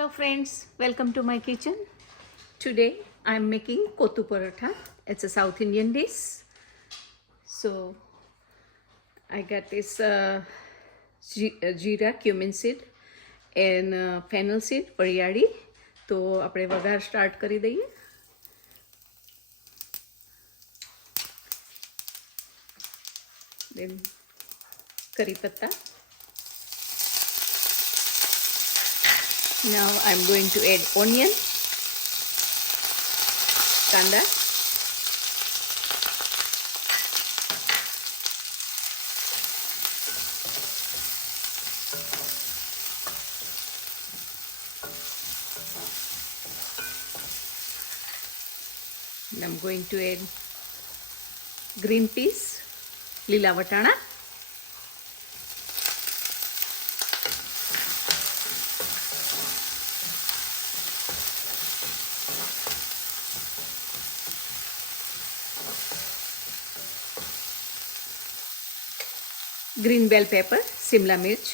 Hello friends, welcome to my kitchen. Today I'm making Kothu Paratha. It's a South Indian dish. So I got this jeera, cumin seed and fennel seed, વરિયાળી. તો આપણે વઘાર સ્ટાર્ટ કરી દઈએ. Then curry patta. Now I'm going to add onion, kanda, and I'm going to add green peas, lila watana, green bell pepper, simla mirch,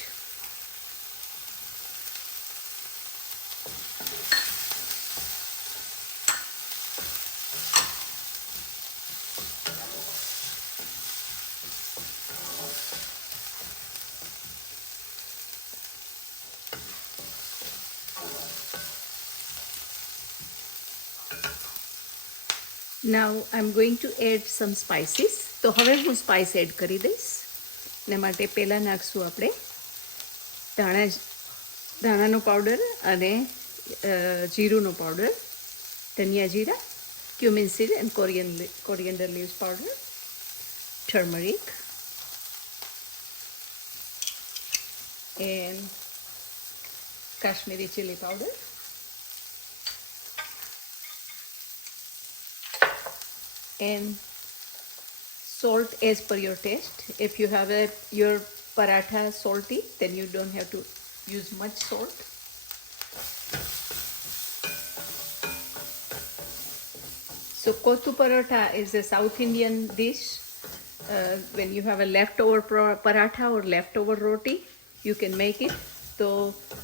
now I'm going to add some spices. તો હવે હું spice add કરી દઈશ. ને માટે પહેલાં નાખશું આપણે ધાણાનો પાવડર અને જીરુંનો પાવડર, ધનિયા જીરા, cumin seed and coriander leaves powder, turmeric and Kashmiri chili powder, and salt as per your taste. If you have your paratha salty, then you don't have to use much salt. So Kothu paratha is a South Indian dish. When you have a leftover paratha or leftover roti, you can make it. તો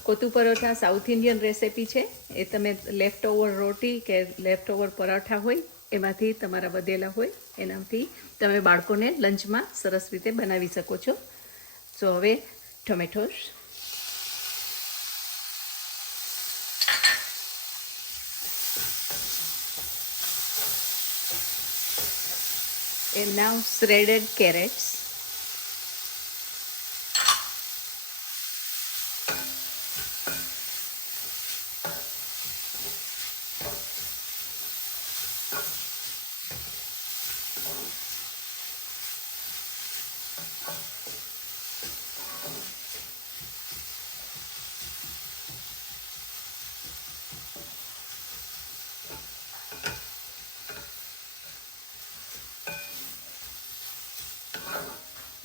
કોતુ paratha south Indian recipe છે. એ તમે left over રોટી કે left over paratha હોય એમાંથી તમારા વધેલા હોય એનાથી તમે બાળકોને લંચમાં સરસ રીતે બનાવી શકો છો. સો હવે tomatoes, and now shredded carrots,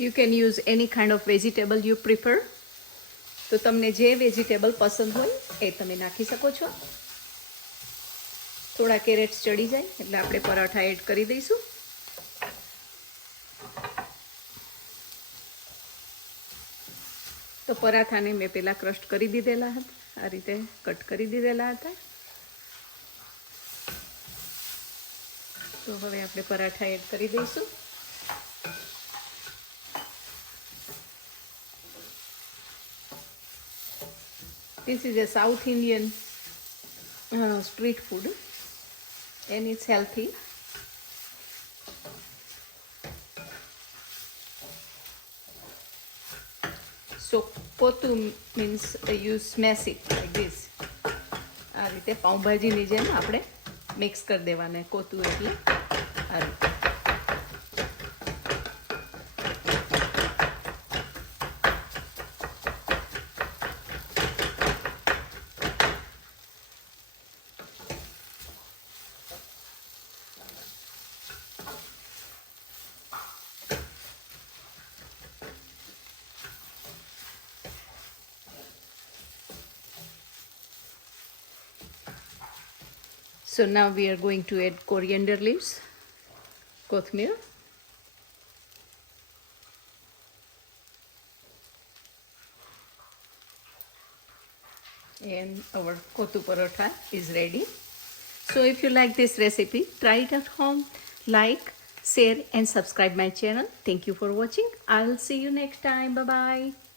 you can use any kind of vegetable you prefer. તો તમને જે વેજીટેબલ પસંદ હોય એ તમે નાખી શકો છો. થોડા કેરેટ્સ ચડી જાય એટલે આપણે પરાઠા એડ કરી દઈશું. તો પરાઠાને મેં પહેલાં ક્રશ કરી દીધેલા હતા, આ રીતે કટ કરી દીધેલા હતા. તો હવે આપણે પરાઠા એડ કરી દઈશું. This is a South Indian street food and it's healthy. So Kothu means you smash it like this. આ રીતે પાઉંભાજીની જેમ આપણે મિક્સ કરી દેવાના. કોથુ એટલે આ રીતે. So now we are going to add coriander leaves, kothmir, And our Kothu paratha is ready. So if you like this recipe, try it at home. Like, share and subscribe my channel. Thank you for watching. I'll see you next time. Bye bye.